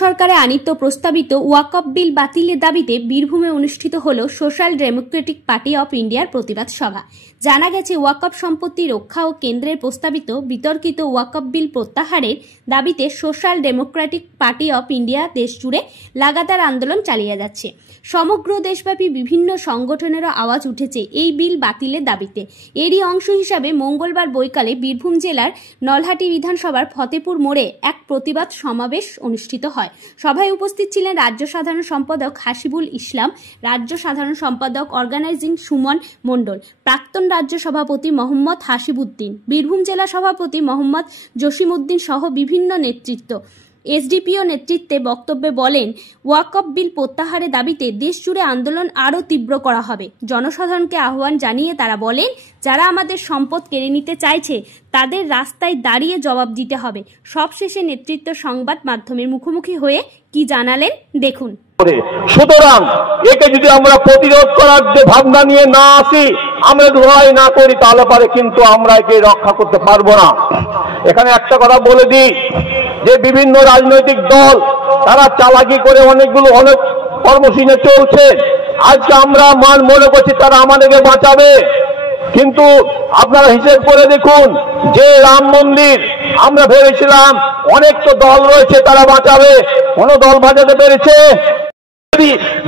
সরকারে আনিত প্রস্তাবিত ওয়াকফ বিল বাতিলের দাবিতে বীরভূমে অনুষ্ঠিত হল সোশ্যাল ডেমোক্রেটিক পার্টি অফ ইন্ডিয়ার প্রতিবাদ সভা। জানা গেছে, ওয়াকফ সম্পত্তি রক্ষা ও কেন্দ্রের প্রস্তাবিত বিতর্কিত ওয়াকফ বিল প্রত্যাহারের দাবিতে social Democratic party of India দেশজুড়ে লাগাতার আন্দোলন চালিয়ে যাচ্ছে। সমগ্র দেশব্যাপী বিভিন্ন সংগঠনেরও আওয়াজ উঠেছে এই বিল বাতিলের দাবিতে। এরই অংশ হিসাবে মঙ্গলবার বৈকালে বীরভূম জেলার নলহাটি বিধানসভার ফতেপুর মোড়ে এক প্রতিবাদ সমাবেশ অনুষ্ঠিত হয়। সভায় উপস্থিত ছিলেন রাজ্য সাধারণ সম্পাদক হাসিবুল ইসলাম, রাজ্য সাধারণ সম্পাদক অর্গানাইজিং সুমন মণ্ডল, প্রাক্তন রাজ্য সভাপতি মোহাম্মদ হাসিবুদ্দিন, বীরভূম জেলা সভাপতি মোহাম্মদ জসিমউদ্দিন সহ বিভিন্ন নেতৃত্ব। এসডিপিও নেতৃত্বে বক্তব্যে বলেন, ওয়াকফ বিল প্রত্যাহারের দাবিতে দেশজুড়ে আন্দোলন আরও তীব্র করা হবে। জনসাধারণকে আহ্বান জানিয়ে তারা বলেন, যারা আমাদের সম্পদ কেড়ে নিতে চাইছে তাদের রাস্তায় দাঁড়িয়ে জবাব দিতে হবে। সবশেষে নেতৃত্ব সংবাদ মাধ্যমের মুখোমুখি হয়ে কি জানালেন দেখুন। সুতরাং একে যদি আমরা প্রতিরোধ করার যে ভাবনা নিয়ে না আসি, আমরা লড়াই না করি, তাহলে পারে কিন্তু আমরা একে রক্ষা করতে পারবো না। এখানে একটা কথা বলে দিই যে বিভিন্ন রাজনৈতিক দল তারা চালাকি করে অনেক কর্মসূচি চলছে। আজকে আমরা মনে করছি তারা আমাদেরকে বাঁচাবে, কিন্তু আপনারা হিসেব করে দেখুন যে রাম মন্দির আমরা ভেবেছিলাম অনেক তো দল রয়েছে তারা বাঁচাবে, কোন দল বাঁচাতে পেরেছে?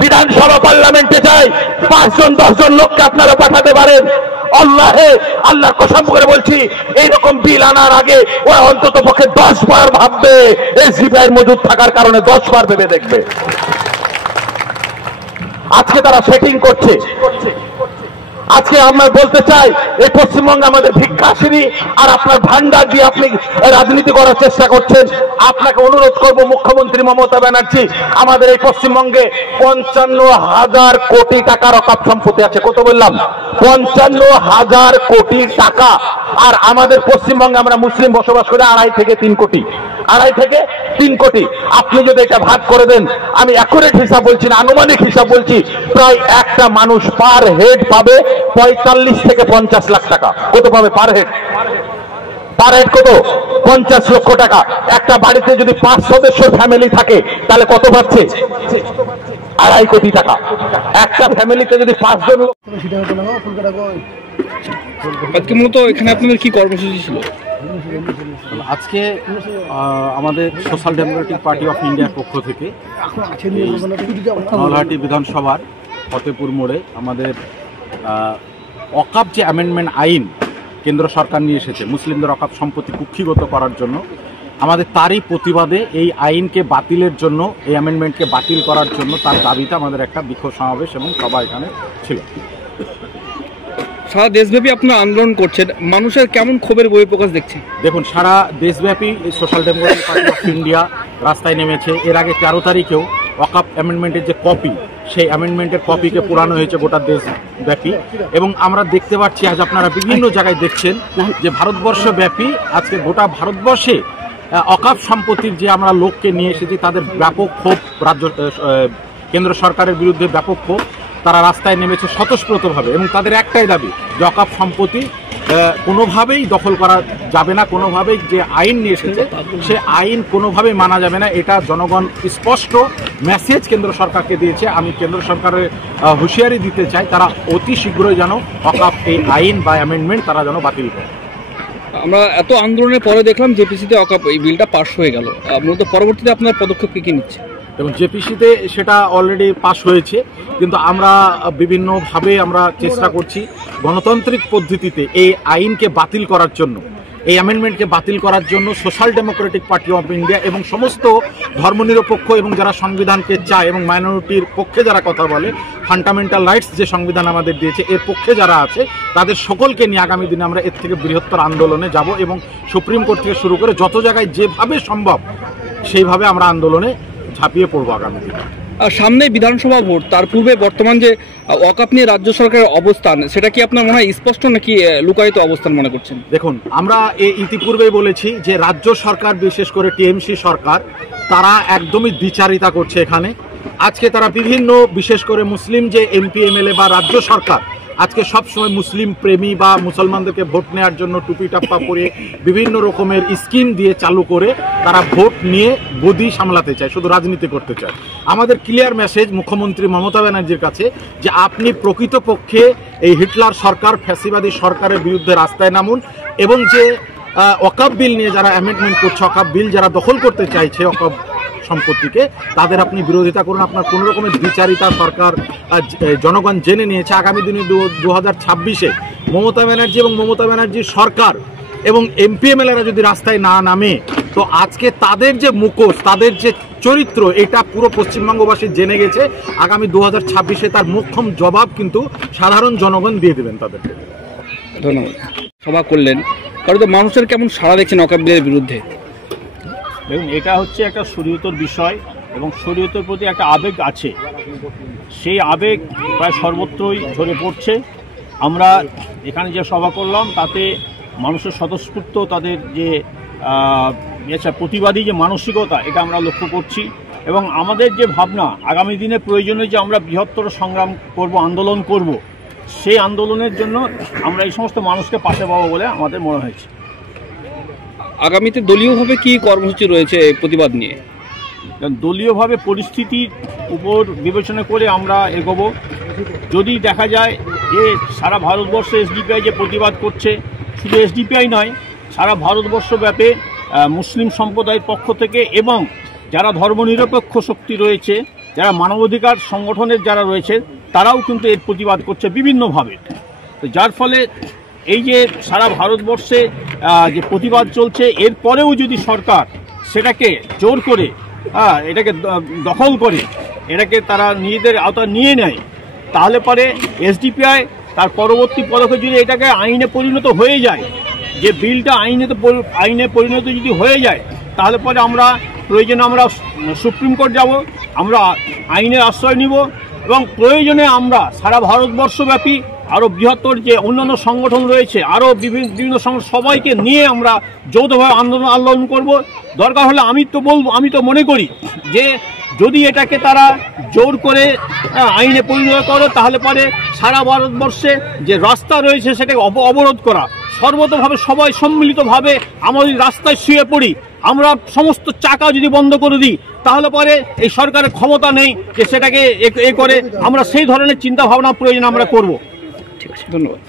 বিধানসভা পার্লামেন্টে যায় 5 জন 10 জন লোককে আপনারা পাঠাতে পারেন। আল্লাহর কসম করে বলছি, এইরকম বিল আনার আগে ওরা অন্তত পক্ষে 10 বার ভাববে। এসডিপিআই মজুদ থাকার কারণে 10 বার ভেবে দেখবে। আজকে তারা সেটিং করছে। আজকে আমরা বলতে চাই, এই পশ্চিমবঙ্গে আমাদের ভিক্ষাসিনী আর আপনার ভান্ডার দিয়ে আপনি রাজনীতি করার চেষ্টা করছেন। আপনাকে অনুরোধ করব, মুখ্যমন্ত্রী মমতা ব্যানার্জি, আমাদের এই পশ্চিমবঙ্গে 55,000 কোটি টাকার ওয়াকফ সম্পত্তি আছে। কত বললাম? 55,000 কোটি টাকা। আর আমাদের পশ্চিমবঙ্গে আমরা মুসলিম বসবাস করে 2.5 থেকে 3 কোটি। 2.5 থেকে 3 কোটি। আপনি যদি এটা ভাগ করে দেন, আমি অ্যাকুরেট হিসাব বলছি না, আনুমানিক হিসাব বলছি, প্রায় একটা মানুষ পার হেড পাবে 45 থেকে 50 লাখ টাকা। কত পাবে পার হেড? পার হেড কত? 50 লক্ষ টাকা। একটা বাড়িতে যদি 5 সদস্যের ফ্যামিলি থাকে তাহলে কত পাচ্ছে? 2.5 কোটি টাকা। একটা ফ্যামিলিতে যদি 5 জন। আজকে মূলত এখানে আপনাদের কি কর্মসূচি ছিল? আজকে আমাদের সোশ্যাল ডেমোক্রেটিক পার্টি অফ ইন্ডিয়ার পক্ষ থেকে নলহাটি বিধানসভার ফতেপুর মোড়ে আমাদের ওয়াকফ যে অ্যামেন্ডমেন্ট আইন কেন্দ্র সরকার নিয়ে এসেছে মুসলিমদের ওয়াকফ সম্পত্তি কুক্ষিগত করার জন্য, আমাদের তারই প্রতিবাদে এই আইনকে বাতিলের জন্য, এই অ্যামেন্ডমেন্টকে বাতিল করার জন্য তার দাবিতে আমাদের একটা বিক্ষোভ সমাবেশ এবং সভা এখানে ছিল। সারা দেশব্যাপী আপনারা আন্দোলন করছেন, মানুষের কেমন ক্ষোভের বহিঃপ্রকাশ দেখছেন? দেখুন, সারা দেশব্যাপী social Democratic party of India রাস্তায় নেমেছে। এর আগে 13 তারিখেও ওয়াকফ অ্যামেন্ডমেন্টের যে কপি, সেই অ্যামেন্ডমেন্টের কপিকে পোড়ানো হয়েছে গোটা দেশব্যাপী। এবং আমরা দেখতে পাচ্ছি, আজ আপনারা বিভিন্ন জায়গায় দেখছেন যে ভারতবর্ষব্যাপী আজকে গোটা ভারতবর্ষে ওয়াকফ সম্পত্তির যে আমরা লোককে নিয়ে এসেছি তাদের ব্যাপক ক্ষোভ, কেন্দ্র সরকারের বিরুদ্ধে ব্যাপক ক্ষোভ। তারা রাস্তায় নেমেছে স্বতঃস্ফূর্তভাবে এবং তাদের একটাই দাবি যে ওয়াকফ সম্পত্তি কোনোভাবেই দখল করা যাবে না, কোনোভাবেই যে আইন নিয়ে এসেছে সে আইন কোনোভাবেই মানা যাবে না। এটা জনগণ স্পষ্ট মেসেজ কেন্দ্র সরকারকে দিয়েছে। আমি কেন্দ্র সরকারের হুঁশিয়ারি দিতে চাই, তারা অতি শীঘ্রই যেন ওয়াকফ এই আইন বা অ্যামেন্ডমেন্ট তারা যেন বাতিল করে। আমরা এত আন্দোলনের পরে দেখলাম জেপিসিতে ওয়াকফ এই বিলটা পাস হয়ে গেল। মূলত পরবর্তীতে আপনার পদক্ষেপ কি নিচ্ছে? এবং জেপিসিতে সেটা অলরেডি পাস হয়েছে, কিন্তু আমরা বিভিন্নভাবে আমরা চেষ্টা করছি গণতান্ত্রিক পদ্ধতিতে এই আইনকে বাতিল করার জন্য, এই অ্যামেন্ডমেন্টকে বাতিল করার জন্য social Democratic party of India এবং সমস্ত ধর্মনিরপেক্ষ এবং যারা সংবিধানকে চায় এবং মাইনরিটির পক্ষে যারা কথা বলে, ফান্ডামেন্টাল রাইটস যে সংবিধান আমাদের দিয়েছে এর পক্ষে যারা আছে, তাদের সকলকে নিয়ে আগামী দিনে আমরা এর থেকে বৃহত্তর আন্দোলনে যাব এবং সুপ্রিম কোর্ট থেকে শুরু করে যত জায়গায় যেভাবে সম্ভব সেইভাবে আমরা আন্দোলনে ঝাঁপিয়ে পড়বো আগামী দিনে। সামনে বিধানসভা ভোট, তার পূর্বে বর্তমান যে ওয়াকফ নিয়ে রাজ্য সরকারের অবস্থান, সেটা কি আপনার মনে হয় স্পষ্ট নাকি লুকায়িত অবস্থান মনে করছেন? দেখুন, আমরা ইতিপূর্বেই বলেছি যে রাজ্য সরকার, বিশেষ করে টিএমসি সরকার, তারা একদমই দ্বিচারিতা করছে এখানে। আজকে তারা বিভিন্ন, বিশেষ করে মুসলিম যে এমপি এমএলএ বা রাজ্য সরকার, আজকে সবসময় মুসলিম প্রেমী বা মুসলমানদেরকে ভোট নেওয়ার জন্য টুপি টাপ্পা পরে বিভিন্ন রকমের স্কিম দিয়ে চালু করে তারা ভোট নিয়ে গদি সামলাতে চায়, শুধু রাজনীতি করতে চায়। আমাদের ক্লিয়ার মেসেজ মুখ্যমন্ত্রী মমতা ব্যানার্জির কাছে যে আপনি প্রকৃতপক্ষে এই হিটলার সরকার, ফ্যাসিবাদী সরকারের বিরুদ্ধে রাস্তায় নামুন এবং যে ওয়াকফ বিল নিয়ে যারা অ্যামেন্ডমেন্ট করছে, ওয়াকফ বিল যারা দখল করতে চাইছে ওয়াকফ সম্পত্তিকে, তাদের আপনি বিরোধিতা করুন। আপনার কোনো রকমের বিচারিতা সরকার জনগণ জেনে নিয়েছে। আগামী দিনে 2026-এ মমতা ব্যানার্জি এবং মমতা ব্যানার্জির সরকার এবং এমপিএমএলএরা যদি রাস্তায় না নামে, তো আজকে তাদের যে মুখোশ, তাদের যে চরিত্র, এটা পুরো পশ্চিমবঙ্গবাসী জেনে গেছে। আগামী 2026-এ তার মোক্ষম জবাব কিন্তু সাধারণ জনগণ দিয়ে দেবেন তাদেরকে। ধন্যবাদ। সভা করলেন, কারণ তো মানুষের কেমন সাড়া দেখছেন ওয়াকফ বিলের বিরুদ্ধে? দেখুন, এটা হচ্ছে একটা শরীয়তের বিষয় এবং শরীয়তের প্রতি একটা আবেগ আছে। সেই আবেগ প্রায় সর্বত্রই ঝরে পড়ছে। আমরা এখানে যে সভা করলাম তাতে মানুষের স্বতঃস্ফূর্ত তাদের যে প্রতিবাদী যে মানসিকতা, এটা আমরা লক্ষ্য করছি। এবং আমাদের যে ভাবনা, আগামী দিনে প্রয়োজনে যে আমরা বৃহত্তর সংগ্রাম করব, আন্দোলন করব, সেই আন্দোলনের জন্য আমরা এই সমস্ত মানুষকে পাশে পাবো বলে আমাদের মনে হয়েছে। আগামীতে দলীয়ভাবে কি কর্মসূচি রয়েছে প্রতিবাদ নিয়ে? দলীয়ভাবে পরিস্থিতির উপর বিবেচনা করে আমরা এগোবো। যদি দেখা যায় যে সারা ভারতবর্ষে এসডিপিআই যে প্রতিবাদ করছে, শুধু এসডিপিআই নয়, সারা ভারতবর্ষব্যাপী মুসলিম সম্প্রদায়ের পক্ষ থেকে এবং যারা ধর্মনিরপেক্ষ শক্তি রয়েছে, যারা মানবাধিকার সংগঠনের যারা রয়েছে, তারাও কিন্তু এর প্রতিবাদ করছে বিভিন্নভাবে। তো যার ফলে এই যে সারা ভারতবর্ষে যে প্রতিবাদ চলছে, এরপরেও যদি সরকার সেটাকে জোর করে এটাকে দখল করে এটাকে তারা নিজেদের আওতায় নিয়ে নেয়, তাহলে পরে এসডিপিআই তার পরবর্তী পদক্ষেপ যদি এটাকে আইনে পরিণত হয়ে যায়, যে বিলটা আইনে পরিণত যদি হয়ে যায়, তাহলে পরে আমরা প্রয়োজনে আমরা সুপ্রিম কোর্ট যাব, আমরা আইনের আশ্রয় নিব এবং প্রয়োজনে আমরা সারা ভারতবর্ষব্যাপী আরও বৃহত্তর যে অন্যান্য সংগঠন রয়েছে, আরও বিভিন্ন সবাইকে নিয়ে আমরা যৌথভাবে আন্দোলন করব। দরকার হলে আমি তো মনে করি যে যদি এটাকে তারা জোর করে আইনে পরিণত করে, তাহলে পরে সারা ভারতবর্ষে যে রাস্তা রয়েছে সেটাকে অবরোধ করা, সর্বতভাবে সবাই সম্মিলিতভাবে আমাদের রাস্তায় শুয়ে পড়ি, আমরা সমস্ত চাকা যদি বন্ধ করে দিই, তাহলে পরে এই সরকারের ক্ষমতা নেই যে সেটাকে করে আমরা সেই ধরনের চিন্তা ভাবনা প্রয়োজন আমরা করব। ঠিক আছে, ধন্যবাদ।